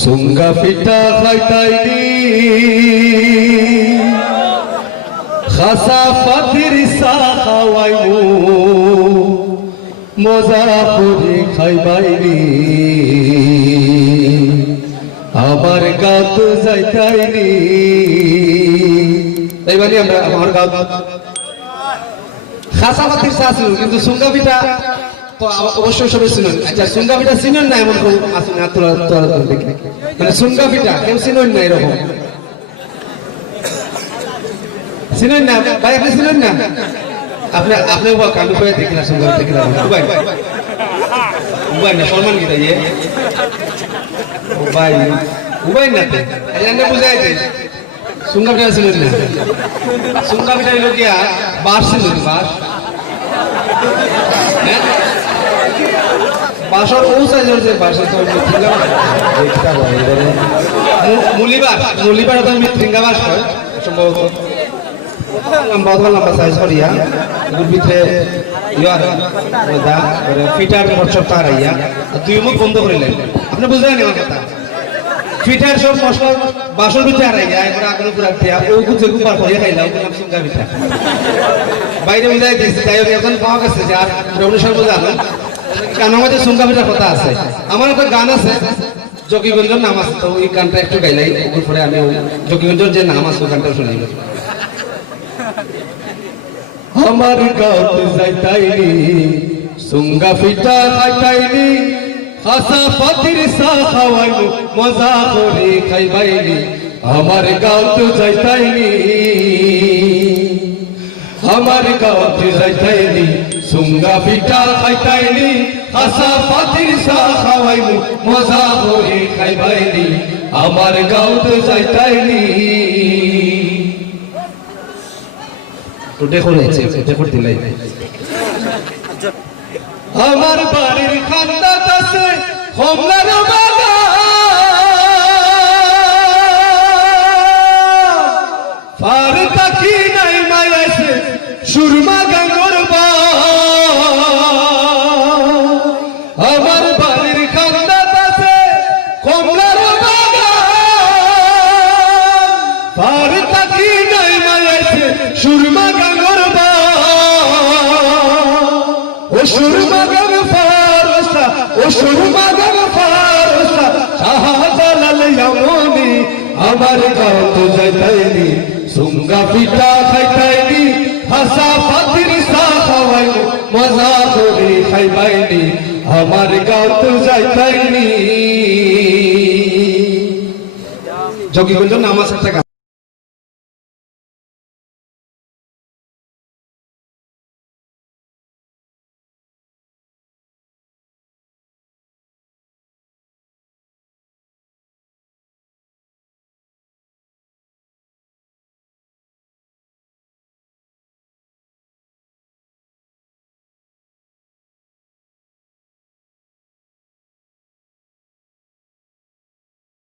সুঙ্গা পিঠা খাইতাইনি খাসা পাথির সা খাওয়াইমু মজা করে খাইবাইনি আমার গাত যাইতাইনি তাই বলি আমরা আমার গাত খাসা পাথির সা ছিল কিন্তু সুঙ্গা পিঠা তো অবশ্যই সবাই চিনেন। আচ্ছা সুঙ্গা পিঠা চিনেন না এমন কেউ আসেন না? তোরা দেখি মানে সুঙ্গা পিঠা কেউ চিনেন না এরকম চিনেন না ভাই? আপনি চিনেন না? আপনি আপনি কামি করে দেখিলা সুঙ্গা পিঠা দেখিলা উবাই উবাই না সলমান কি তাই উবাই উবাই না এখানে বুঝাই দে সুঙ্গা পিঠা চিনেন না? সুঙ্গা পিঠা হলো কি বাঁশ চিনেন? বাঁশ হ্যাঁ বাঁশের ও সাইজের যে বাঁশ তো মুলিবার তো মৃত্তিঙ্গা বাঁশ হয় সম্ভবত লম্বা লম্বা সাইজ করিয়া এর ভিতরে ইয়ার দা ফিটার বছর তার আইয়া দুই মুখ বন্ধ করিলেন। আপনি বুঝলেন আমার কথা? ফিটার সব মশলা বাঁশের ভিতরে আইয়া এবার আগুন পুরা দিয়া ও গুছে গুপার করিয়া খাইলা ও নাম সুঙ্গা পিঠা। বাইরে বুঝাই দিয়েছি তাই এখন পাওয়া গেছে যে আর রবীন্দ্র বোঝানো গানের মধ্যে সুঙ্গা পিঠার কথা আছে। আমার একটা গান আছে জকিগঞ্জের নাম আছে, তো ওই গানটা একটু গাইলাই ওর পরে আমি জকিগঞ্জের যে নাম আছে ওই গানটা শুনাই। আমার গাঁত যাইতাইনি সুঙ্গা পিঠা খাইতাইনি খাসা পাতির সা খাওয়াইমু মজা করে খাইবাইনি আমার গাঁত যাইতাইনি আমার গাঁত যাইতাইনি সুঙ্গা পিঠা খাইতাইনি খাসা পাতির সা খাওয়াইমু মজা করে খাইবাইনি আমার গাঁত যাইতাইনি। তো দেখো রয়েছে দেখো দিলাই আমার বাড়ির খান্দাত আছে হোমলার বাগান ফার তাকি নাই মায়াছে সুরমা গাঙ্গর আমার বাড়ির খান্দাত আছে হোমলার বাগান ফার তাকি নাই মায়াছে সুরমা গাঙ্গর ও সুরমা গাঙ্গ ফারসা ও সুরমা গাঙ্গ ফারসা শাহজালাল ইয়ামনি আমার গাঁত যাইতাইনি সুঙ্গা পিঠা খাইতাইনি খাসা পাতির সা খাওয়াইমু মজা করে খাইবাইনি আমার গাঁত যাইতাইনি। জকিগঞ্জ নাম আছে।